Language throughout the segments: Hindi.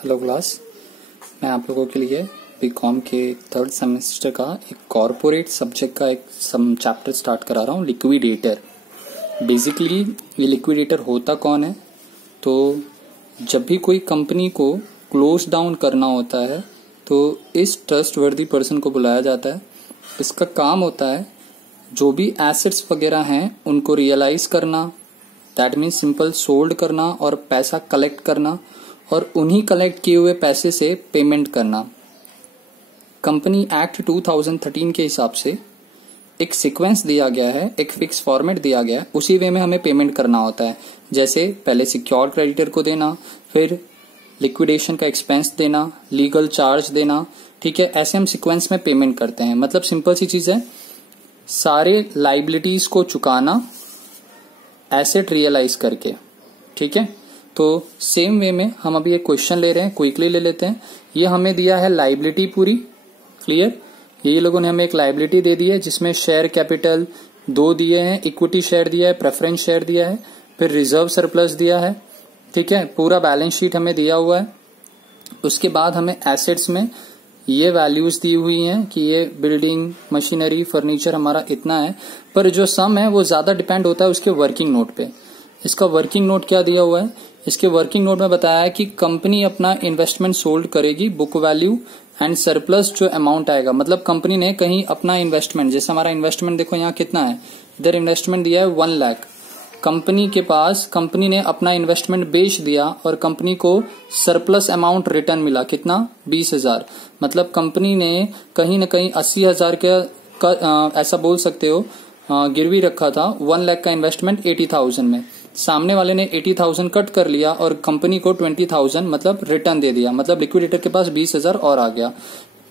हेलो क्लास, मैं आप लोगों के लिए बीकॉम के थर्ड सेमेस्टर का एक कॉरपोरेट सब्जेक्ट का एक चैप्टर स्टार्ट करा रहा हूँ, लिक्विडेटर। बेसिकली ये लिक्विडेटर होता कौन है? तो जब भी कोई कंपनी को क्लोज डाउन करना होता है तो इस ट्रस्टवर्दी पर्सन को बुलाया जाता है। इसका काम होता है जो भी एसेट्स वगैरह हैं उनको रियलाइज करना, दैट मीन्स सिंपल सोल्ड करना और पैसा कलेक्ट करना और उन्हीं कलेक्ट किए हुए पैसे से पेमेंट करना। कंपनी एक्ट 2013 के हिसाब से एक सीक्वेंस दिया गया है, एक फिक्स फॉर्मेट दिया गया है, उसी वे में हमें पेमेंट करना होता है। जैसे पहले सिक्योर्ड क्रेडिटर को देना, फिर लिक्विडेशन का एक्सपेंस देना, लीगल चार्ज देना, ठीक है। ऐसे हम सीक्वेंस में पेमेंट करते हैं। मतलब सिंपल सी चीज है, सारे लाइबिलिटीज को चुकाना एसेट रियलाइज करके, ठीक है। तो सेम वे में हम अभी एक क्वेश्चन ले रहे हैं, क्विकली ले लेते हैं। ये हमें दिया है लाइबिलिटी पूरी, क्लियर। ये लोगों ने हमें एक लाइबिलिटी दे दी है जिसमें शेयर कैपिटल 2 दिए हैं, इक्विटी शेयर दिया है, प्रेफरेंस शेयर दिया है, फिर रिजर्व सरप्लस दिया है, ठीक है। पूरा बैलेंस शीट हमें दिया हुआ है। उसके बाद हमें एसेट्स में ये वैल्यूज दी हुई हैं कि ये बिल्डिंग, मशीनरी, फर्नीचर हमारा इतना है, पर जो सम है वो ज्यादा डिपेंड होता है उसके वर्किंग नोट पे। इसका वर्किंग नोट क्या दिया हुआ है? इसके वर्किंग नोट में बताया है कि कंपनी अपना इन्वेस्टमेंट सोल्ड करेगी, बुक वैल्यू एंड सरप्लस जो अमाउंट आएगा, मतलब कंपनी ने कहीं अपना इन्वेस्टमेंट, जैसे हमारा इन्वेस्टमेंट देखो यहाँ कितना है, इधर इन्वेस्टमेंट दिया है 1 लाख। कंपनी के पास, कंपनी ने अपना इन्वेस्टमेंट बेच दिया और कंपनी को सरप्लस अमाउंट रिटर्न मिला, कितना? 20,000। मतलब कंपनी ने कहीं न कहीं 80,000 का ऐसा बोल सकते हो गिरवी रखा था। 1 लाख का इन्वेस्टमेंट 80,000 में, सामने वाले ने 80,000 कट कर लिया और कंपनी को 20,000 मतलब रिटर्न दे दिया। मतलब लिक्विडेटर के पास 20,000 और आ गया,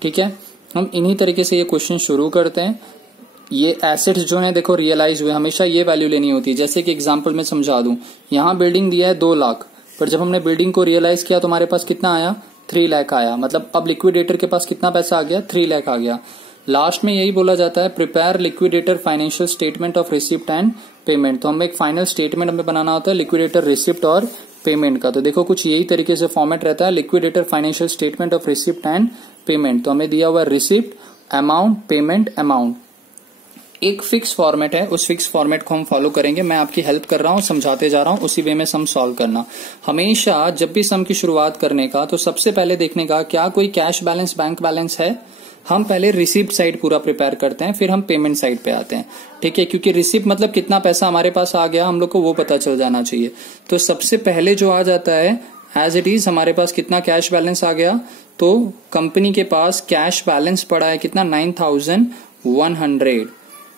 ठीक है। हम इन्हीं तरीके से ये क्वेश्चन शुरू करते हैं। ये एसेट्स जो है देखो रियलाइज हुए, हमेशा ये वैल्यू लेनी होती है। जैसे कि एग्जांपल में समझा दूं, यहाँ बिल्डिंग दिया है 2 लाख, पर जब हमने बिल्डिंग को रियलाइज किया तो हमारे पास कितना आया? 3 लाख आया। मतलब अब लिक्विडेटर के पास कितना पैसा आ गया? 3 लाख आ गया। लास्ट में यही बोला जाता है, prepare liquidator financial statement of receipt and payment. तो हमें एक फाइनल स्टेटमेंट हमें बनाना होता है लिक्विडेटर रिसिप्ट और पेमेंट का। तो देखो कुछ यही तरीके से फॉर्मेट रहता है, liquidator financial statement of receipt and payment. तो हमें दिया हुआ है रिसिप्ट, अमाउंट, पेमेंट, अमाउंट। एक फिक्स फॉर्मेट है, उस फिक्स फॉर्मेट को हम फॉलो करेंगे। मैं आपकी हेल्प कर रहा हूं, समझाते जा रहा हूं, उसी वे में सम सॉल्व करना। हमेशा जब भी सम की शुरुआत करने का तो सबसे पहले देखने का क्या कोई कैश बैलेंस, बैंक बैलेंस है। हम पहले रिसिप्ट साइड पूरा प्रिपेयर करते हैं, फिर हम पेमेंट साइड पे आते हैं, ठीक है। क्योंकि रिसिप्ट मतलब कितना पैसा हमारे पास आ गया, हम लोग को वो पता चल जाना चाहिए। तो सबसे पहले जो आ जाता है एज इट इज, हमारे पास कितना कैश बैलेंस आ गया। तो कंपनी के पास कैश बैलेंस पड़ा है कितना? 9,100।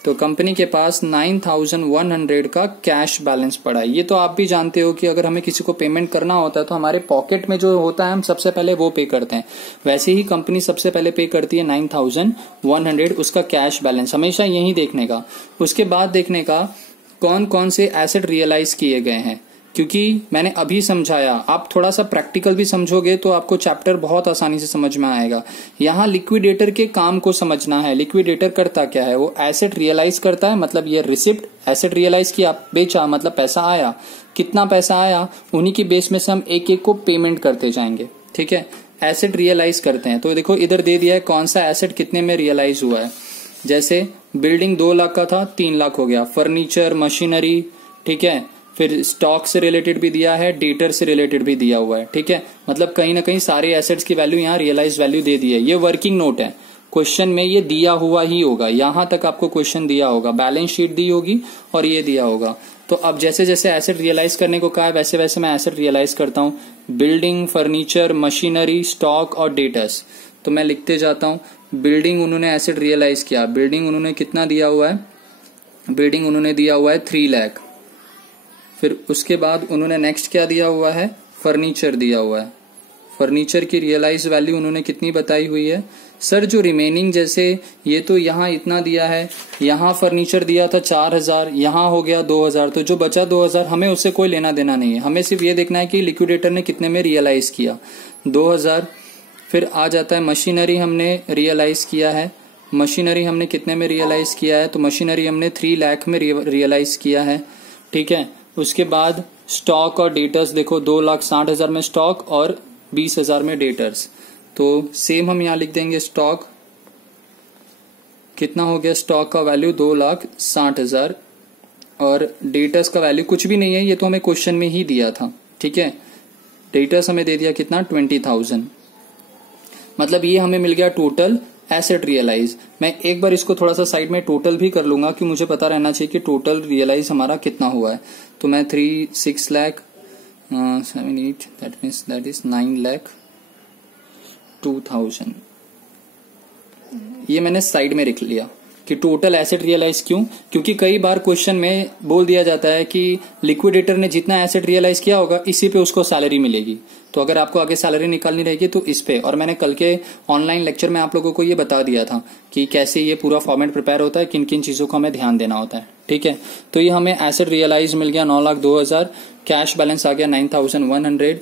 तो कंपनी के पास 9,100 का कैश बैलेंस पड़ा है। ये तो आप भी जानते हो कि अगर हमें किसी को पेमेंट करना होता है तो हमारे पॉकेट में जो होता है हम सबसे पहले वो पे करते हैं। वैसे ही कंपनी सबसे पहले पे करती है 9,100, उसका कैश बैलेंस हमेशा यही देखने का। उसके बाद देखने का कौन कौन से एसेट रियलाइज किए गए हैं, क्योंकि मैंने अभी समझाया, आप थोड़ा सा प्रैक्टिकल भी समझोगे तो आपको चैप्टर बहुत आसानी से समझ में आएगा। यहाँ लिक्विडेटर के काम को समझना है। लिक्विडेटर करता क्या है? वो एसेट रियलाइज करता है, मतलब ये रिसिप्ट, एसेट रियलाइज किया, बेचा, मतलब पैसा आया। कितना पैसा आया, उन्हीं की बेस में से हम एक एक को पेमेंट करते जाएंगे, ठीक है। एसेट रियलाइज करते हैं तो देखो इधर दे दिया है कौन सा एसेट कितने में रियलाइज हुआ है। जैसे बिल्डिंग 2 लाख का था, 3 लाख हो गया। फर्नीचर, मशीनरी, ठीक है। फिर स्टॉक से रिलेटेड भी दिया है, डेटर से रिलेटेड भी दिया हुआ है, ठीक है। मतलब कहीं ना कहीं सारे एसेट्स की वैल्यू यहाँ रियलाइज वैल्यू दे दी है। ये वर्किंग नोट है, क्वेश्चन में ये दिया हुआ ही होगा, यहां तक आपको क्वेश्चन दिया होगा, बैलेंस शीट दी होगी और ये दिया होगा। तो अब जैसे जैसे एसेट रियलाइज करने को कहा है वैसे वैसे मैं एसेट रियलाइज करता हूँ। बिल्डिंग, फर्नीचर, मशीनरी, स्टॉक और डेटर्स। तो मैं लिखते जाता हूँ। बिल्डिंग उन्होंने एसेट रियलाइज किया, बिल्डिंग उन्होंने कितना दिया हुआ है? बिल्डिंग उन्होंने दिया हुआ है 3 लाख। फिर उसके बाद उन्होंने नेक्स्ट क्या दिया हुआ है? फर्नीचर दिया हुआ है। फर्नीचर की रियलाइज वैल्यू उन्होंने कितनी बताई हुई है? सर जो रिमेनिंग, जैसे ये तो यहाँ इतना दिया है, यहाँ फर्नीचर दिया था 4,000, यहाँ हो गया 2,000, तो जो बचा 2,000 हमें उससे कोई लेना देना नहीं है। हमें सिर्फ ये देखना है कि लिक्विडेटर ने कितने में रियलाइज किया, 2,000। फिर आ जाता है मशीनरी, हमने रियलाइज किया है। मशीनरी हमने कितने में रियलाइज किया है? तो मशीनरी हमने 3 लाख में रियलाइज किया है, ठीक है। उसके बाद स्टॉक और डेटर्स देखो, 2,60,000 में स्टॉक और 20,000 में डेटर्स, तो सेम हम यहाँ लिख देंगे स्टॉक कितना हो गया, स्टॉक का वैल्यू 2,60,000 और डेटर्स का वैल्यू कुछ भी नहीं है, ये तो हमें क्वेश्चन में ही दिया था। ठीक है, डेटर्स हमें दे दिया कितना 20,000, मतलब ये हमें मिल गया टोटल एसेट रियलाइज। मैं एक बार इसको थोड़ा सा साइड में टोटल भी कर लूंगा कि मुझे पता रहना चाहिए कि टोटल रियलाइज हमारा कितना हुआ है। तो मैं 6 लाख 7 8 दैट इज 9,02,000 ये मैंने साइड में लिख लिया कि टोटल एसेट रियलाइज। क्यों? क्योंकि कई बार क्वेश्चन में बोल दिया जाता है कि लिक्विडेटर ने जितना एसेट रियलाइज किया होगा इसी पे उसको सैलरी मिलेगी। तो अगर आपको आगे सैलरी निकालनी रहेगी तो इस पे, और मैंने कल के ऑनलाइन लेक्चर में आप लोगों को ये बता दिया था कि कैसे ये पूरा फॉर्मेट प्रिपेयर होता है, किन किन चीजों को हमें ध्यान देना होता है। ठीक है, तो ये हमें एसेट रियलाइज मिल गया 9,02,000, कैश बैलेंस आ गया 9,100।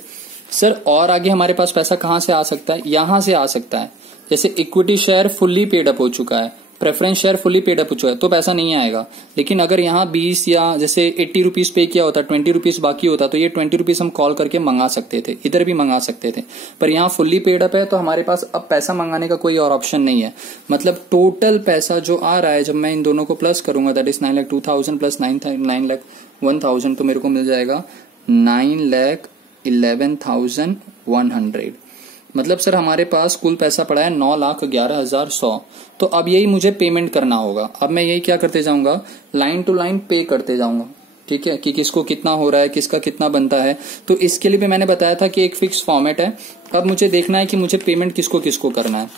सर और आगे हमारे पास पैसा कहाँ से आ सकता है? यहां से आ सकता है। जैसे equity share fully paid up हो चुका है, preference share fully paid up हो चुका है, तो पैसा नहीं आएगा। लेकिन अगर यहाँ 20 या जैसे 80 रुपीज पे किया होता, 20 रुपीज बाकी होता, तो ये 20 रुपीज हम कॉल करके मंगा सकते थे, इधर भी मंगा सकते थे। पर यहाँ फुल्ली पेड अप है तो हमारे पास अब पैसा मंगाने का कोई और ऑप्शन नहीं है। मतलब टोटल पैसा जो आ रहा है, जब मैं इन दोनों को प्लस करूंगा, दैट इज 9,02,000 प्लस 9,01,000, तो मेरे को मिल जाएगा 9,11,100। मतलब सर हमारे पास कुल पैसा पड़ा है 9,11,100। तो अब यही मुझे पेमेंट करना होगा। अब मैं यही क्या करते जाऊंगा, लाइन टू लाइन पे करते जाऊंगा। ठीक है, कि किसको कितना हो रहा है, किसका कितना बनता है। तो इसके लिए भी मैंने बताया था कि एक फिक्स फॉर्मेट है। अब मुझे देखना है कि मुझे पेमेंट किसको किसको करना है।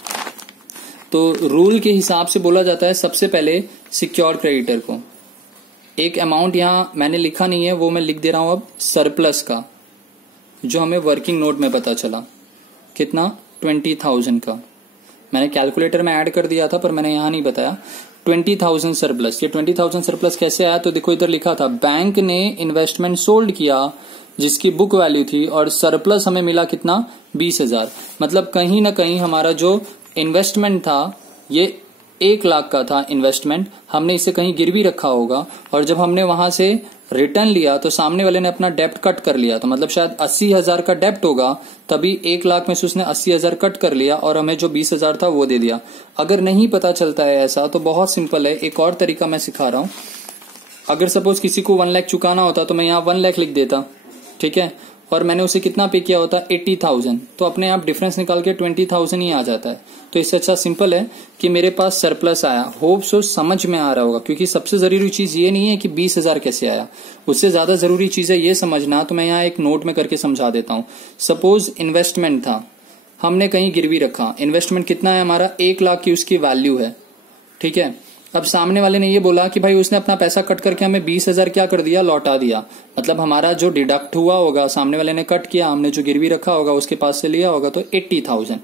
तो रूल के हिसाब से बोला जाता है सबसे पहले सिक्योर्ड क्रेडिटर को एक अमाउंट, यहां मैंने लिखा नहीं है वो मैं लिख दे रहा हूं अब, सरप्लस का जो हमें वर्किंग नोट में पता चला कितना 20,000 का, मैंने कैलकुलेटर में ऐड कर दिया था पर मैंने यहां नहीं बताया। 20,000 सरप्लस। ये 20,000 सरप्लस कैसे आया? तो देखो इधर लिखा था बैंक ने इन्वेस्टमेंट सोल्ड किया जिसकी बुक वैल्यू थी और सरप्लस हमें मिला कितना 20,000। मतलब कहीं ना कहीं हमारा जो इन्वेस्टमेंट था ये 1 लाख का था इन्वेस्टमेंट, हमने इसे कहीं गिरवी रखा होगा और जब हमने वहां से रिटर्न लिया तो सामने वाले ने अपना डेप्ट कट कर लिया। तो मतलब शायद 80,000 का डेप्ट होगा, तभी 1 लाख में से उसने 80,000 कट कर लिया और हमें जो 20,000 था वो दे दिया। अगर नहीं पता चलता है ऐसा तो बहुत सिंपल है, एक और तरीका मैं सिखा रहा हूं। अगर सपोज किसी को 1 लाख चुकाना होता तो मैं यहाँ 1 लाख लिख देता, ठीक है, और मैंने उसे कितना पे किया होता 80,000, तो अपने आप डिफरेंस निकाल के 20,000 ही आ जाता है। तो इससे अच्छा सिंपल है कि मेरे पास सरप्लस आया। होप सो समझ में आ रहा होगा, क्योंकि सबसे जरूरी चीज ये नहीं है कि 20,000 कैसे आया, उससे ज्यादा जरूरी चीज है ये समझना। तो मैं यहाँ एक नोट में करके समझा देता हूँ। सपोज इन्वेस्टमेंट था, हमने कहीं गिरवी रखा, इन्वेस्टमेंट कितना है हमारा 1 लाख की उसकी वैल्यू है, ठीक है। अब सामने वाले ने ये बोला कि भाई उसने अपना पैसा कट करके हमें 20,000 क्या कर दिया, लौटा दिया। मतलब हमारा जो डिडक्ट हुआ होगा, सामने वाले ने कट किया, हमने जो गिरवी रखा होगा उसके पास से लिया होगा, तो 80,000।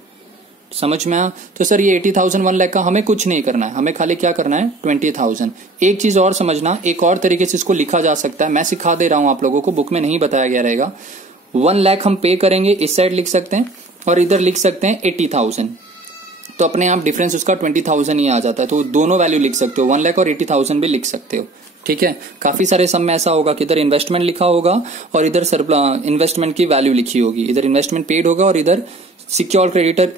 समझ में आया? तो सर ये 80,000 1 लाख का हमें कुछ नहीं करना है, हमें खाली क्या करना है 20,000। एक चीज और समझना, एक और तरीके से इसको लिखा जा सकता है, मैं सिखा दे रहा हूं आप लोगों को, बुक में नहीं बताया गया रहेगा। 1 लाख हम पे करेंगे, इस साइड लिख सकते हैं और इधर लिख सकते हैं 80,000, तो अपने आप डिफरेंस उसका 20,000 ही आ जाता है। तो दोनों वैल्यू लिख सकते हो, 1 लाख और 80,000 भी लिख सकते हो, ठीक है। काफी सारे सम में ऐसा होगा कि इधर इन्वेस्टमेंट लिखा होगा और इधर इन्वेस्टमेंट की वैल्यू लिखी होगी, इधर इन्वेस्टमेंट पेड होगा और इधर सिक्योर्ड क्रेडिटर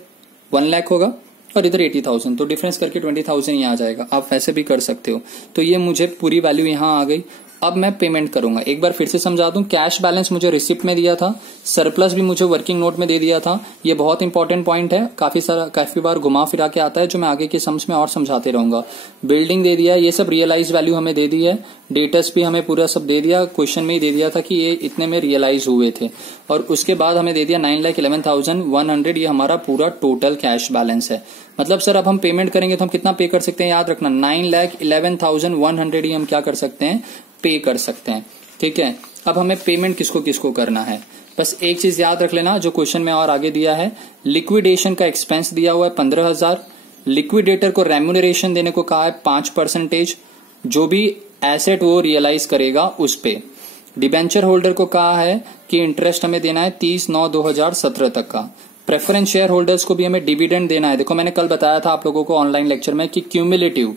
1 लाख होगा और इधर 80,000, तो डिफरेंस करके 20,000 ही आ जाएगा। आप वैसे भी कर सकते हो। तो ये मुझे पूरी वैल्यू यहाँ आ गई। अब मैं पेमेंट करूंगा। एक बार फिर से समझा दूं, कैश बैलेंस मुझे रिसिप्ट में दिया था, सरप्लस भी मुझे वर्किंग नोट में दे दिया था। ये बहुत इंपॉर्टेंट पॉइंट है, काफी बार घुमा फिरा के आता है, जो मैं आगे के सम्स में और समझाते रहूंगा। बिल्डिंग दे दिया, ये सब रियलाइज वैल्यू हमें दे दी है, डेटस भी हमें पूरा सब दे दिया, क्वेश्चन में ही दे दिया था कि ये इतने में रियलाइज हुए थे। और उसके बाद हमें दे दिया 9,11,100, ये हमारा पूरा टोटल कैश बैलेंस है। मतलब सर अब हम पेमेंट करेंगे तो हम कितना पे कर सकते हैं, याद रखना 9,11,100 ही हम क्या कर सकते हैं, पे कर सकते हैं, ठीक है। अब हमें पेमेंट किसको किसको करना है, बस एक चीज याद रख लेना जो क्वेश्चन में और आगे दिया है। लिक्विडेशन का एक्सपेंस दिया हुआ है 15,000, लिक्विडेटर को रेम्यूनरेशन देने को कहा है 5%, जो भी एसेट वो रियलाइज करेगा उस पे। डिबेंचर होल्डर को कहा है कि इंटरेस्ट हमें देना है 30/9/2017 तक का। प्रेफरेंस शेयर होल्डर्स को भी हमें डिविडेंड देना है। देखो मैंने कल बताया था आप लोगों को ऑनलाइन लेक्चर में कि क्यूमुलेटिव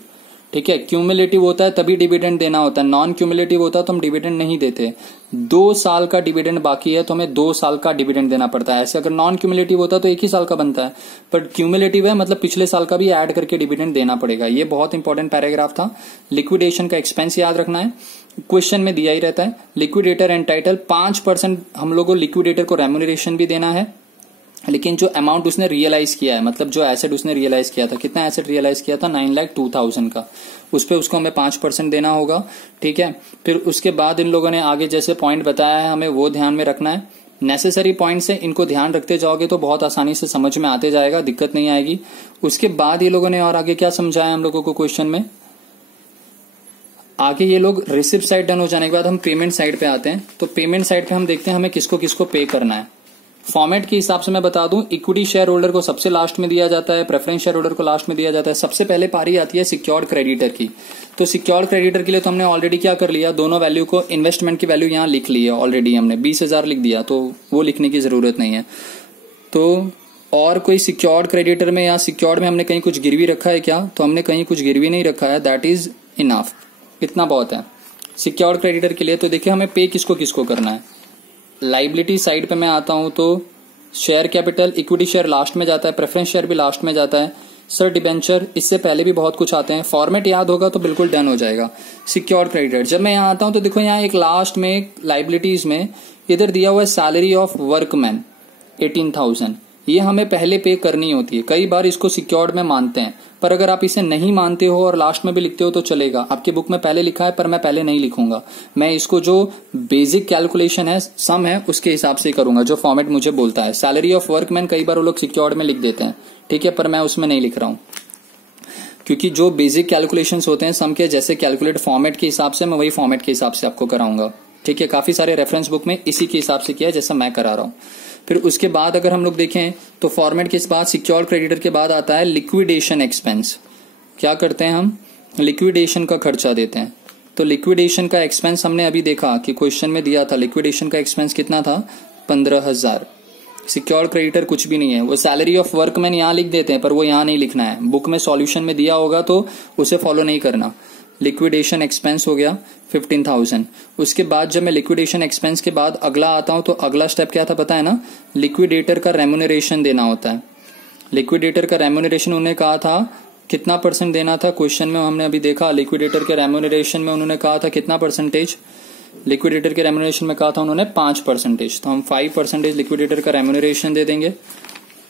ठीक है, क्यूमुलेटिव होता है तभी डिविडेंड देना होता है, नॉन क्यूमुलेटिव होता है तो हम डिविडेंड नहीं देते। 2 साल का डिविडेंड बाकी है तो हमें 2 साल का डिविडेंड देना पड़ता है। ऐसे अगर नॉन क्यूमुलेटिव होता है तो 1 ही साल का बनता है, बट क्यूमुलेटिव है मतलब पिछले साल का भी ऐड करके डिविडेंड देना पड़ेगा। ये बहुत इंपॉर्टेंट पैराग्राफ था। लिक्विडेशन का एक्सपेंस याद रखना है, क्वेश्चन में दिया ही रहता है। लिक्विडेटर एंटाइटल 5% हम लोगों को लिक्विडेटर को रेम्यूनरेशन भी देना है, लेकिन जो अमाउंट उसने रियलाइज किया है, मतलब जो एसेट उसने रियलाइज किया था, कितना एसेट रियलाइज किया था 9,02,000 का, उस पे उसको हमें 5% देना होगा। ठीक है, फिर उसके बाद इन लोगों ने आगे जैसे पॉइंट बताया है हमें वो ध्यान में रखना है। नेसेसरी पॉइंट्स है, इनको ध्यान रखते जाओगे तो बहुत आसानी से समझ में आते जाएगा, दिक्कत नहीं आएगी। उसके बाद ये लोगों ने और आगे क्या समझाया हम लोगों को क्वेश्चन में, आगे ये लोग रिसिप्ट साइड डन हो जाने के बाद हम पेमेंट साइड पे आते हैं। तो पेमेंट साइड पे हम देखते हैं हमें किसको किसको पे करना है। फॉर्मेट के हिसाब से मैं बता दूं, इक्विटी शेयर होल्डर को सबसे लास्ट में दिया जाता है, प्रेफरेंस शेयर होल्डर को लास्ट में दिया जाता है। सबसे पहले पारी आती है सिक्योर्ड क्रेडिटर की। तो सिक्योर्ड क्रेडिटर के लिए तो हमने ऑलरेडी क्या कर लिया, दोनों वैल्यू को, इन्वेस्टमेंट की वैल्यू यहां लिख ली है ऑलरेडी, हमने 20,000 लिख दिया, तो वो लिखने की जरूरत नहीं है। तो और कोई सिक्योर्ड क्रेडिटर में या सिक्योर्ड में हमने कहीं कुछ गिरवी रखा है क्या, तो हमने कहीं कुछ गिरवी नहीं रखा है, दैट इज इनफ, इतना बहुत है सिक्योर्ड क्रेडिटर के लिए। तो देखिए हमें पे किसको किसको करना है। लाइबिलिटी साइड पे मैं आता हूं तो share capital, equity share last में जाता है, प्रेफरेंस शेयर भी लास्ट में जाता है, सर डिबेंचर, इससे पहले भी बहुत कुछ आते हैं। फॉर्मेट याद होगा तो बिल्कुल डन हो जाएगा। सिक्योर्ड क्रेडिटर, जब मैं यहाँ आता हूं तो देखो यहाँ एक लास्ट में लाइबिलिटीज में इधर दिया हुआ है सैलरी ऑफ वर्कमैन 18,000, ये हमें पहले पे करनी होती है। कई बार इसको सिक्योर्ड में मानते हैं, पर अगर आप इसे नहीं मानते हो और लास्ट में भी लिखते हो तो चलेगा। आपके बुक में पहले लिखा है पर मैं पहले नहीं लिखूंगा, मैं इसको जो बेसिक कैलकुलेशन है, सम है, उसके हिसाब से करूंगा जो फॉर्मेट मुझे बोलता है। सैलरी ऑफ वर्कमैन कई बार वो लोग सिक्योर्ड में लिख देते हैं, ठीक है, पर मैं उसमें नहीं लिख रहा हूं, क्योंकि जो बेसिक कैलकुलेशंस होते हैं सम के, जैसे कैलकुलेट फॉर्मेट के हिसाब से, मैं वही फॉर्मेट के हिसाब से आपको कराऊंगा। ठीक है, काफी सारे रेफरेंस बुक में इसी के हिसाब से किया है जैसा मैं करा रहा हूं। फिर उसके बाद अगर हम लोग देखें तो फॉर्मेट के बाद सिक्योर्ड क्रेडिटर के बाद आता है लिक्विडेशन एक्सपेंस। क्या करते हैं हम, लिक्विडेशन का खर्चा देते हैं। तो लिक्विडेशन का एक्सपेंस हमने अभी देखा कि क्वेश्चन में दिया था, लिक्विडेशन का एक्सपेंस कितना था 15,000। सिक्योर्ड क्रेडिटर कुछ भी नहीं है, वो सैलरी ऑफ वर्कमैन यहाँ लिख देते हैं पर वो यहाँ नहीं लिखना है, बुक में सॉल्यूशन में दिया होगा तो उसे फॉलो नहीं करना। लिक्विडेशन एक्सपेंस हो गया 15,000। उसके बाद जब मैं लिक्विडेशन एक्सपेंस के बाद अगला आता हूं तो अगला स्टेप क्या था पता है ना, लिक्विडेटर का रेम्यूनरेशन देना होता है। लिक्विडेटर का रेम्यूनरेशन उन्होंने कहा था कितना % देना था, क्वेश्चन में हमने अभी देखा लिक्विडेटर के रेम्यूनरेशन में उन्होंने कहा था कितना %, लिक्विडेटर के रेम्यूनरेशन में कहा था उन्होंने 5%, तो हम 5% लिक्विडेटर का रेम्यूनरेशन दे देंगे।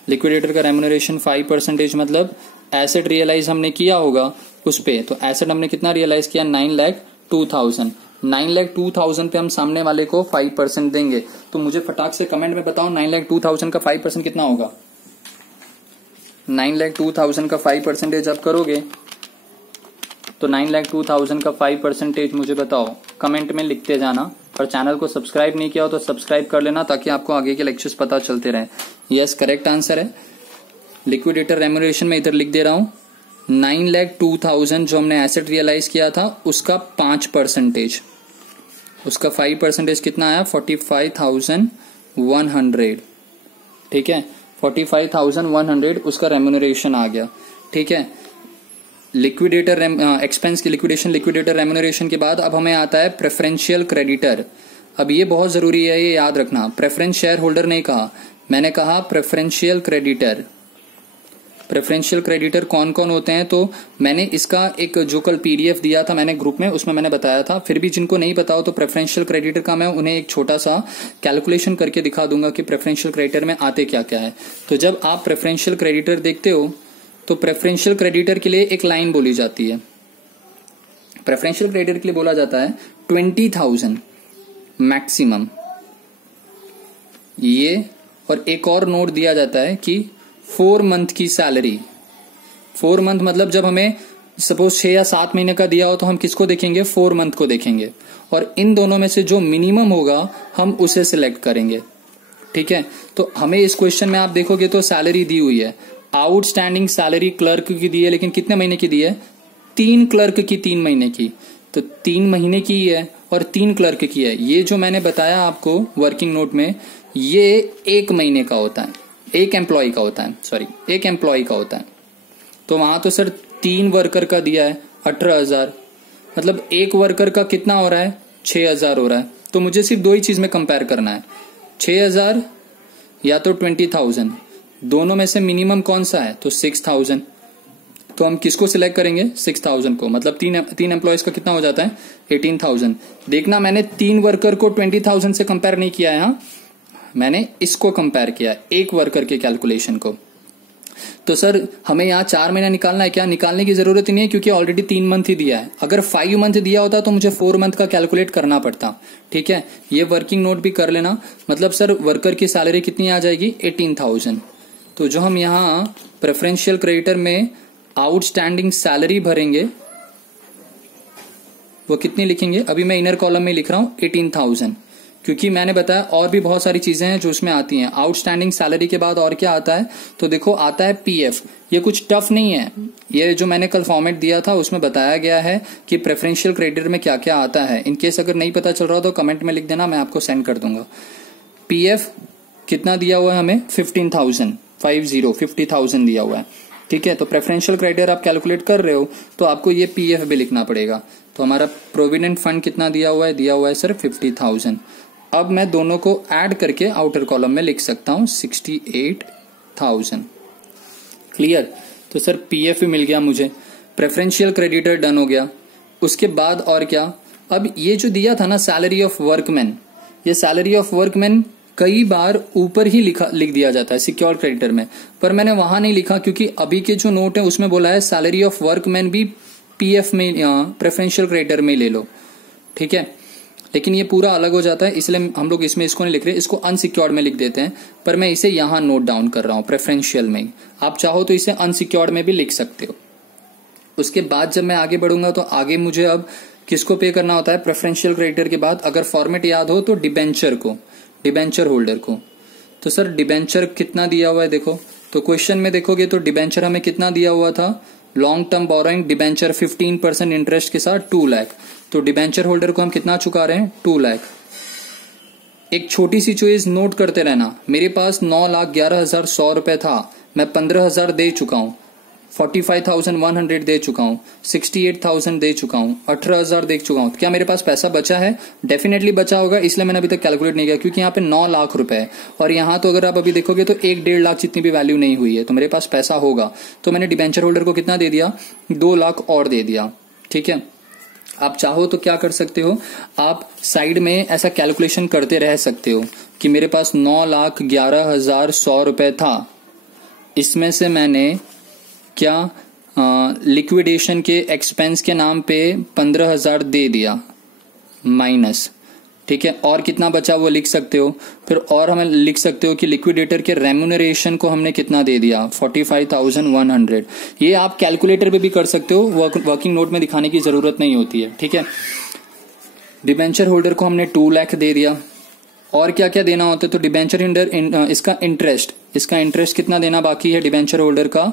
लिक्विडेटर का रेम्यूनरेशन 5% मतलब एसेट रियलाइज हमने किया होगा उस पे, तो एसेट हमने कितना रियलाइज किया 9,02,000। 9,02,000 पे हम सामने वाले को 5% देंगे। तो मुझे फटाक से कमेंट में बताओ 9,02,000 का 5% कितना होगा। 9,02,000 का 5% आप करोगे तो 9,02,000 का 5% मुझे बताओ, कमेंट में लिखते जाना। और चैनल को सब्सक्राइब नहीं किया हो तो सब्सक्राइब कर लेना ताकि आपको आगे के लेक्चर्स पता चलते रहे। यस, करेक्ट आंसर है। लिक्विडेटर रेम्यूनरेशन में इधर लिख दे रहा हूं 9,02,000 जो हमने एसेट रियलाइज किया था उसका 5%, उसका 5% कितना आया 45,100। ठीक है, 45,100 उसका रेम्यूनरेशन आ गया। ठीक है, लिक्विडेटर एक्सपेंस की लिक्विडेशन, लिक्विडेटर रेम्यूनरेशन के बाद अब हमें आता है प्रेफरेंशियल क्रेडिटर। अब ये बहुत जरूरी है, ये याद रखना। प्रेफरेंस शेयर होल्डर नहीं कहा, मैंने कहा प्रेफरेंशियल क्रेडिटर। प्रेफरेंशियल क्रेडिटर कौन कौन होते हैं, तो मैंने इसका एक जो कल PDF दिया था मैंने ग्रुप में, उसमें मैंने बताया था। फिर भी जिनको नहीं पता हो तो प्रेफरेंशियल क्रेडिटर का मैं उन्हें एक छोटा सा कैलकुलेशन करके दिखा दूंगा कि प्रेफरेंशियल क्रेडिटर में आते क्या क्या है। तो जब आप प्रेफरेंशियल क्रेडिटर देखते हो तो प्रेफरेंशियल क्रेडिटर के लिए एक लाइन बोली जाती है। प्रेफरेंशियल क्रेडिटर के लिए बोला जाता है 20,000 मैक्सिमम, ये, और एक और नोट दिया जाता है कि 4 मंथ की सैलरी। 4 मंथ मतलब जब हमें सपोज 6 या 7 महीने का दिया हो तो हम किसको देखेंगे, 4 मंथ को देखेंगे, और इन दोनों में से जो मिनिमम होगा हम उसे सिलेक्ट करेंगे। ठीक है, तो हमें इस क्वेश्चन में आप देखोगे तो सैलरी दी हुई है, आउटस्टैंडिंग सैलरी क्लर्क की दी है, लेकिन कितने महीने की दी है, 3 क्लर्क की 3 महीने की, तो 3 महीने की है और 3 क्लर्क की है। ये जो मैंने बताया आपको वर्किंग नोट में, ये 1 महीने का होता है, एक एम्प्लॉय का होता है, तो वहां तो सर 3 वर्कर का दिया है 18,000, मतलब एक वर्कर का कितना हो रहा है, 6,000 हो रहा है। तो मुझे सिर्फ दो ही चीज में कंपेयर करना है, 6,000 या तो 20,000, दोनों में से मिनिमम कौन सा है, तो 6,000। तो हम किसको सिलेक्ट करेंगे, 6,000 को, मतलब तीन एम्प्लॉयज का कितना हो जाता है, 18,000। देखना मैंने 3 वर्कर को 20,000 से कंपेयर नहीं किया है, हाँ मैंने इसको कंपेयर किया, एक वर्कर के कैलकुलेशन को। तो सर हमें यहाँ 4 महीना निकालना है क्या, निकालने की जरूरत ही नहीं है क्योंकि ऑलरेडी 3 मंथ ही दिया है। अगर 5 मंथ दिया होता तो मुझे 4 मंथ का कैलकुलेट करना पड़ता। ठीक है, ये वर्किंग नोट भी कर लेना। मतलब सर वर्कर की सैलरी कितनी आ जाएगी, 18,000। तो जो हम यहाँ प्रेफरेंशियल क्रेडिटर में आउटस्टैंडिंग सैलरी भरेंगे वो कितनी लिखेंगे, अभी मैं इनर कॉलम में लिख रहा हूं 18,000, क्योंकि मैंने बताया और भी बहुत सारी चीजें हैं जो उसमें आती हैं। आउटस्टैंडिंग सैलरी के बाद और क्या आता है, तो देखो आता है पीएफ। ये कुछ टफ नहीं है, ये जो मैंने कल फॉर्मेट दिया था उसमें बताया गया है कि प्रेफरेंशियल क्रेडिटर में क्या क्या आता है। इनकेस अगर नहीं पता चल रहा तो कमेंट में लिख देना, मैं आपको सेंड कर दूंगा। पीएफ कितना दिया हुआ है हमें, 50,000 दिया हुआ है। ठीक है, तो प्रेफरेंशियल क्रेडिटर आप कैलकुलेट कर रहे हो तो आपको ये पीएफ भी लिखना पड़ेगा। तो हमारा प्रोविडेंट फंड कितना दिया हुआ है सर 50,000। अब मैं दोनों को ऐड करके आउटर कॉलम में लिख सकता हूं 68,000। क्लियर, तो सर पीएफ भी मिल गया मुझे, प्रेफरेंशियल क्रेडिटर डन हो गया। उसके बाद और क्या, अब ये जो दिया था ना सैलरी ऑफ वर्कमैन, ये सैलरी ऑफ वर्कमैन कई बार ऊपर ही लिख दिया जाता है सिक्योर क्रेडिटर में, पर मैंने वहां नहीं लिखा क्योंकि अभी के जो नोट है उसमें बोला है सैलरी ऑफ वर्कमैन भी पीएफ में प्रेफरेंशियल क्रेडिटर में ले लो। ठीक है, लेकिन ये पूरा अलग हो जाता है, इसलिए हम लोग इसमें इसको नहीं लिख रहे, इसको अनसिक्योर्ड में लिख देते हैं। पर मैं इसे यहां नोट डाउन कर रहा हूं प्रेफरेंशियल में। आप चाहो तो इसे अनसिक्योर्ड में भी लिख सकते हो। उसके बाद जब मैं आगे बढ़ूंगा तो आगे मुझे अब किसको पे करना होता है, प्रेफरेंशियल क्रेडिटर के बाद अगर फॉर्मेट याद हो तो डिबेंचर को, डिबेंचर होल्डर को। तो सर डिबेंचर कितना दिया हुआ है, देखो तो क्वेश्चन में देखोगे तो डिबेंचर हमें कितना दिया हुआ था, long term borrowing debenture 15% interest के साथ 2 लाख। तो डिबेंचर होल्डर को हम कितना चुका रहे हैं, 2 लाख। एक छोटी सी चीज नोट करते रहना, मेरे पास 9,11,100 रुपए था, मैं 15,000 दे चुका हूं, 45,100 दे चुका हूं, 68,000 दे चुका हूं, 18,000 दे चुका हूं। क्या मेरे पास पैसा बचा है, डेफिनेटली बचा होगा, इसलिए मैंने अभी तक कैलकुलेट नहीं किया क्योंकि यहाँ पे 9 लाख रुपए है और यहाँ तो अगर आप अभी देखोगे तो 1-1.5 लाख जितनी भी वैल्यू नहीं हुई है, तो मेरे पास पैसा होगा। तो मैंने डिबेंचर होल्डर को कितना दे दिया, 2 लाख और दे दिया। ठीक है, आप चाहो तो क्या कर सकते हो, आप साइड में ऐसा कैलकुलेशन करते रह सकते हो कि मेरे पास 9,11,100 रुपए था, इसमें से मैंने क्या लिक्विडेशन के एक्सपेंस के नाम पे 15,000 दे दिया माइनस। ठीक है, और कितना बचा वो लिख सकते हो। फिर और हमें लिख सकते हो कि लिक्विडेटर के रेम्यूनरेशन को हमने कितना दे दिया, 45,100। ये आप कैलकुलेटर पे भी कर सकते हो, वर्किंग नोट में दिखाने की जरूरत नहीं होती है। ठीक है, डिबेंचर होल्डर को हमने 2 लाख दे दिया। और क्या क्या देना होता है, तो डिबेंचर होल्डर इसका इंटरेस्ट कितना देना बाकी है, डिबेंचर होल्डर का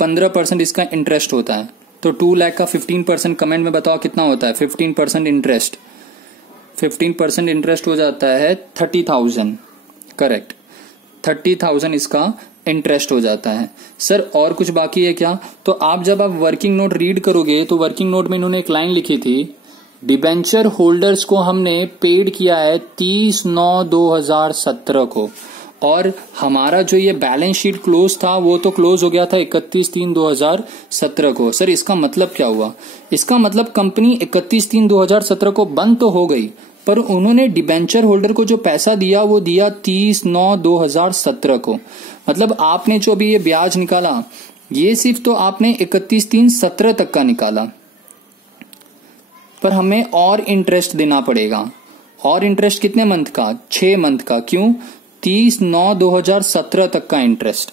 15% इसका इंटरेस्ट होता है। तो 2 लाख का 15% कमेंट में बताओ कितना होता है, 15% इंटरेस्ट, 15% इंटरेस्ट हो जाता है 30,000। करेक्ट, 30,000 इसका इंटरेस्ट हो जाता है। सर और कुछ बाकी है क्या, तो आप जब आप वर्किंग नोट रीड करोगे तो वर्किंग नोट में इन्होंने एक लाइन लिखी थी, डिबेंचर होल्डर्स को हमने पेड किया है 30/9/2017 को, और हमारा जो ये बैलेंस शीट क्लोज था वो तो क्लोज हो गया था 31/3/2017 को। सर इसका मतलब क्या हुआ, इसका मतलब कंपनी 31/3/2017 को बंद तो हो गई, पर उन्होंने डिबेंचर होल्डर को जो पैसा दिया वो दिया 30/9/2017 को। मतलब आपने जो अभी ये ब्याज निकाला ये सिर्फ तो आपने 31/3/17 तक का निकाला, पर हमें और इंटरेस्ट देना पड़ेगा। और इंटरेस्ट कितने मंथ का, 6 मंथ का। क्यों, 30/9/2017 तक का इंटरेस्ट।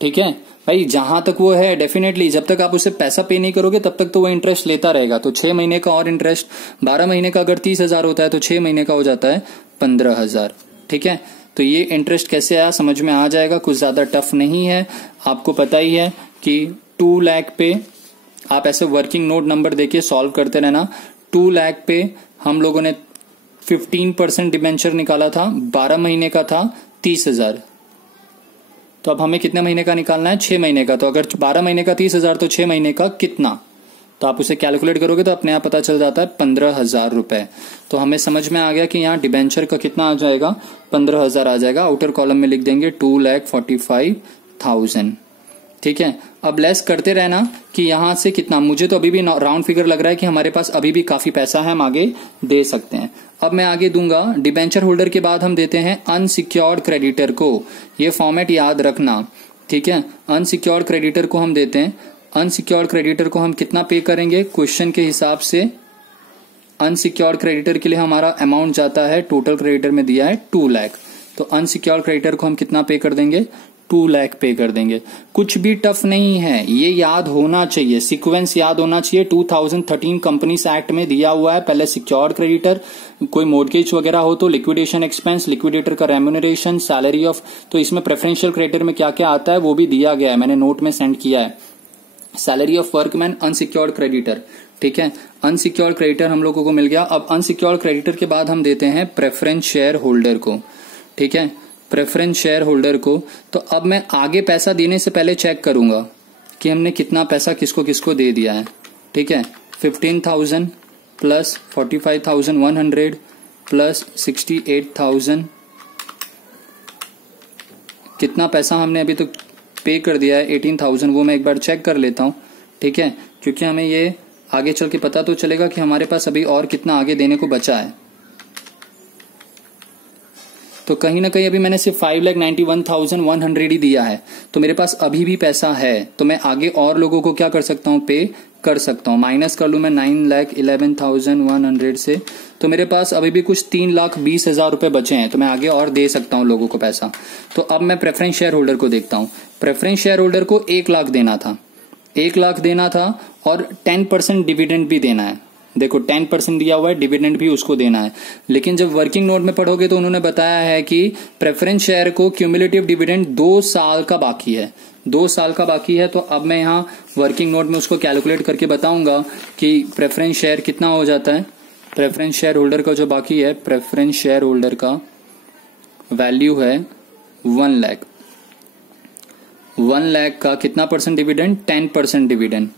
ठीक है भाई, जहां तक वो है डेफिनेटली जब तक आप उसे पैसा पे नहीं करोगे तब तक तो वो इंटरेस्ट लेता रहेगा। तो 6 महीने का और इंटरेस्ट, 12 महीने का अगर 30,000 होता है तो 6 महीने का हो जाता है 15,000। ठीक है, तो ये इंटरेस्ट कैसे आया समझ में आ जाएगा, कुछ ज्यादा टफ नहीं है। आपको पता ही है कि 2 लाख पे आप ऐसे वर्किंग नोट नंबर देखिए सॉल्व करते रहना। 2 लाख पे हम लोगों ने 15% डिबेंचर निकाला था, 12 महीने का था 30,000। तो अब हमें कितने महीने का निकालना है, 6 महीने का। तो अगर 12 महीने का 30,000 तो 6 महीने का कितना, तो आप उसे कैलकुलेट करोगे तो अपने आप पता चल जाता है 15,000 रुपए। तो हमें समझ में आ गया कि यहाँ डिबेंचर का कितना आ जाएगा, 15,000 आ जाएगा। आउटर कॉलम में लिख देंगे 2,45,000। ठीक है, अब लेस करते रहना कि यहां से कितना, मुझे तो अभी भी राउंड फिगर लग रहा है कि हमारे पास अभी भी काफी पैसा है, हम आगे दे सकते हैं। अब मैं आगे दूंगा, डिबेंचर होल्डर के बाद हम देते हैं अनसिक्योर्ड क्रेडिटर को। ये फॉर्मेट याद रखना, ठीक है। अनसिक्योर्ड क्रेडिटर को हम देते हैं, अनसिक्योर्ड क्रेडिटर को हम कितना पे करेंगे क्वेश्चन के हिसाब से। अनसिक्योर्ड क्रेडिटर के लिए हमारा अमाउंट जाता है, टोटल क्रेडिटर में दिया है 2 लाख, तो अनसिक्योर्ड क्रेडिटर को हम कितना पे कर देंगे, 2 लाख पे कर देंगे। कुछ भी टफ नहीं है, ये याद होना चाहिए, सीक्वेंस याद होना चाहिए। 2013 कंपनीज एक्ट में दिया हुआ है, पहले सिक्योर्ड क्रेडिटर, कोई मॉर्गेज वगैरह हो तो लिक्विडेशन एक्सपेंस, लिक्विडेटर का रेम्यूनरेशन, सैलरी ऑफ, तो इसमें प्रेफरेंशियल क्रेडिटर में क्या क्या आता है वो भी दिया गया है, मैंने नोट में सेंड किया है। Salary of workman, unsecured creditor, ठीक है। अनसिक्योर्ड क्रेडिटर हम लोगों को मिल गया। अब अनसिक्योर्ड क्रेडिटर के बाद हम देते हैं प्रेफरेंस शेयर होल्डर को, ठीक है, प्रेफरेंस शेयर होल्डर को। तो अब मैं आगे पैसा देने से पहले चेक करूंगा कि हमने कितना पैसा किसको किसको दे दिया है, ठीक है। 15,000 प्लस 45,100 प्लस 68,000, कितना पैसा हमने अभी तो पे कर दिया है 18,000, वो मैं एक बार चेक कर लेता हूं, ठीक है, क्योंकि हमें ये आगे चल के पता तो चलेगा कि हमारे पास अभी और कितना आगे देने को बचा है। तो कहीं ना कहीं अभी मैंने सिर्फ 5,91,100 ही दिया है, तो मेरे पास अभी भी पैसा है, तो मैं आगे और लोगों को क्या कर सकता हूं, पे कर सकता हूं। माइनस कर लू मैं 9,11,100 से, तो मेरे पास अभी भी कुछ 3,20,000 रुपए बचे हैं, तो मैं आगे और दे सकता हूं लोगों को पैसा। तो अब मैं प्रेफरेंस शेयर होल्डर को देखता हूं। प्रेफरेंस शेयर होल्डर को 1 लाख देना था, 1 लाख देना था, और 10% डिविडेंड भी देना है। देखो 10% दिया हुआ है, डिविडेंड भी उसको देना है। लेकिन जब वर्किंग नोट में पढ़ोगे तो उन्होंने बताया है कि प्रेफरेंस शेयर को क्यूमुलेटिव डिविडेंड 2 साल का बाकी है, 2 साल का बाकी है। तो अब मैं यहाँ वर्किंग नोट में उसको कैलकुलेट करके बताऊंगा कि प्रेफरेंस शेयर कितना हो जाता है। प्रेफरेंस शेयर होल्डर का जो बाकी है, प्रेफरेंस शेयर होल्डर का वैल्यू है 1 लाख। 1 लाख का कितना परसेंट डिविडेंड, 10% डिविडेंड,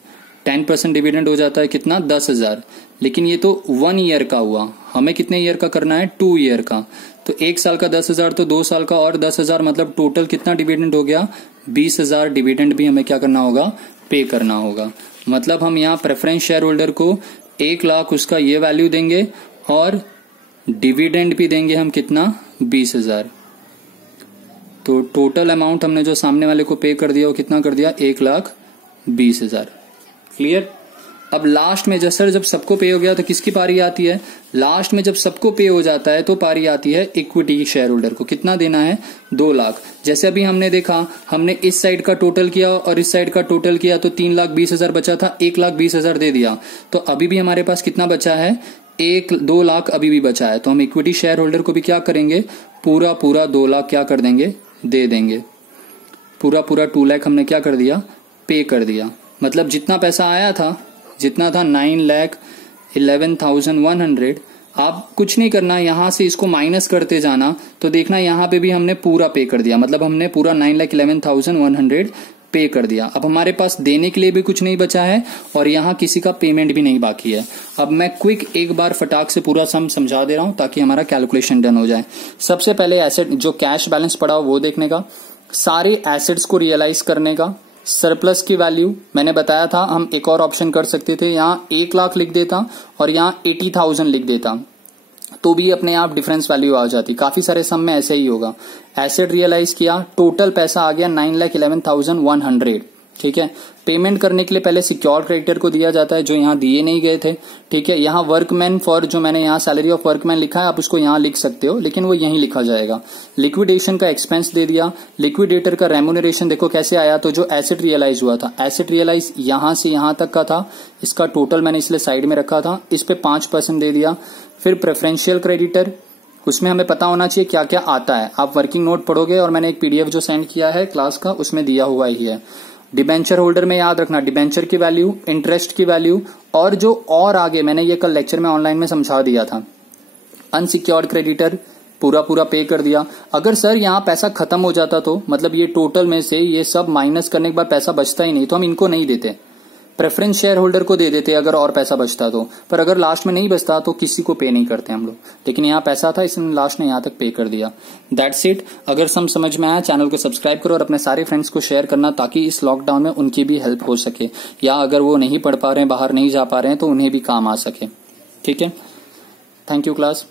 10% डिविडेंड हो जाता है कितना, 10,000। लेकिन ये तो 1 ईयर का हुआ, हमें कितने ईयर का करना है, 2 ईयर का। तो 1 साल का 10,000, तो 2 साल का और 10,000, मतलब टोटल कितना डिविडेंड हो गया, 20,000 डिविडेंड भी हमें क्या करना होगा, पे करना होगा। मतलब हम यहाँ प्रेफरेंस शेयर होल्डर को 1 लाख उसका ये वैल्यू देंगे और डिविडेंड भी देंगे हम कितना, 20,000। तो टोटल अमाउंट हमने जो सामने वाले को पे कर दिया वो कितना कर दिया, 1,20,000। क्लियर। अब लास्ट में जब सबको पे हो गया तो किसकी पारी आती है, लास्ट में जब सबको पे हो जाता है तो पारी आती है इक्विटी शेयर होल्डर को। कितना देना है, 2 लाख। जैसे अभी हमने देखा, हमने इस साइड का टोटल किया और इस साइड का टोटल किया, तो 3,20,000 बचा था, 1,20,000 दे दिया। तो अभी भी हमारे पास कितना बचा है, 2 लाख अभी भी बचा है। तो हम इक्विटी शेयर होल्डर को भी क्या करेंगे, पूरा 2 लाख क्या कर देंगे, दे देंगे। पूरा 2 लाख हमने क्या कर दिया, पे कर दिया। मतलब जितना पैसा आया था, जितना था 9,11,100, आप कुछ नहीं करना, यहां से इसको माइनस करते जाना, तो देखना यहां पे भी हमने पूरा पे कर दिया। मतलब हमने पूरा 9,11,100 पे कर दिया। अब हमारे पास देने के लिए भी कुछ नहीं बचा है और यहाँ किसी का पेमेंट भी नहीं बाकी है। अब मैं क्विक एक बार फटाक से पूरा सम समझा दे रहा हूं ताकि हमारा कैलकुलेशन डन हो जाए। सबसे पहले एसेट जो कैश बैलेंस पड़ा हो वो देखने का, सारे एसेट्स को रियलाइज करने का, सरप्लस की वैल्यू मैंने बताया था, हम एक और ऑप्शन कर सकते थे, यहाँ 1 लाख लिख देता और यहाँ 80,000 लिख देता, तो भी अपने आप डिफरेंस वैल्यू आ जाती। काफी सारे सम में ऐसे ही होगा। एसेट रियलाइज किया, टोटल पैसा आ गया 9,11,100, ठीक है। पेमेंट करने के लिए पहले सिक्योर क्रेडिटर को दिया जाता है, जो यहाँ दिए नहीं गए थे, ठीक है। यहाँ वर्कमैन फॉर, जो मैंने यहाँ सैलरी ऑफ वर्कमैन लिखा है, आप उसको यहाँ लिख सकते हो, लेकिन वो यहीं लिखा जाएगा। लिक्विडेशन का एक्सपेंस दे दिया, लिक्विडेटर का रेम्यूनरेशन देखो कैसे आया, तो जो एसेट रियलाइज हुआ था, एसेट रियलाइज यहाँ से यहाँ तक का था, इसका टोटल मैंने इसलिए साइड में रखा था, इस पे 5% दे दिया। फिर प्रेफरेंशियल क्रेडिटर, उसमें हमें पता होना चाहिए क्या क्या आता है। आप वर्किंग नोट पढ़ोगे और मैंने एक PDF जो सेंड किया है क्लास का, उसमें दिया हुआ ही है। डिबेंचर होल्डर में याद रखना डिबेंचर की वैल्यू, इंटरेस्ट की वैल्यू, और जो और आगे मैंने ये कल लेक्चर में ऑनलाइन में समझा दिया था, अनसिक्योर्ड क्रेडिटर पूरा पे कर दिया। अगर सर यहाँ पैसा खत्म हो जाता तो, मतलब ये टोटल में से ये सब माइनस करने के बाद पैसा बचता ही नहीं, तो हम इनको नहीं देते, प्रेफरेंस शेयर होल्डर को दे देते अगर और पैसा बचता तो, पर अगर लास्ट में नहीं बचता तो किसी को पे नहीं करते हम लोग। लेकिन यहाँ पैसा था इसलिए लास्ट में यहाँ तक पे कर दिया। That's it. अगर समझ में आया चैनल को सब्सक्राइब करो और अपने सारे फ्रेंड्स को शेयर करना ताकि इस लॉकडाउन में उनकी भी हेल्प हो सके, या अगर वो नहीं पढ़ पा रहे हैं, बाहर नहीं जा पा रहे हैं, तो उन्हें भी काम आ सके। ठीक है, थैंक यू क्लास।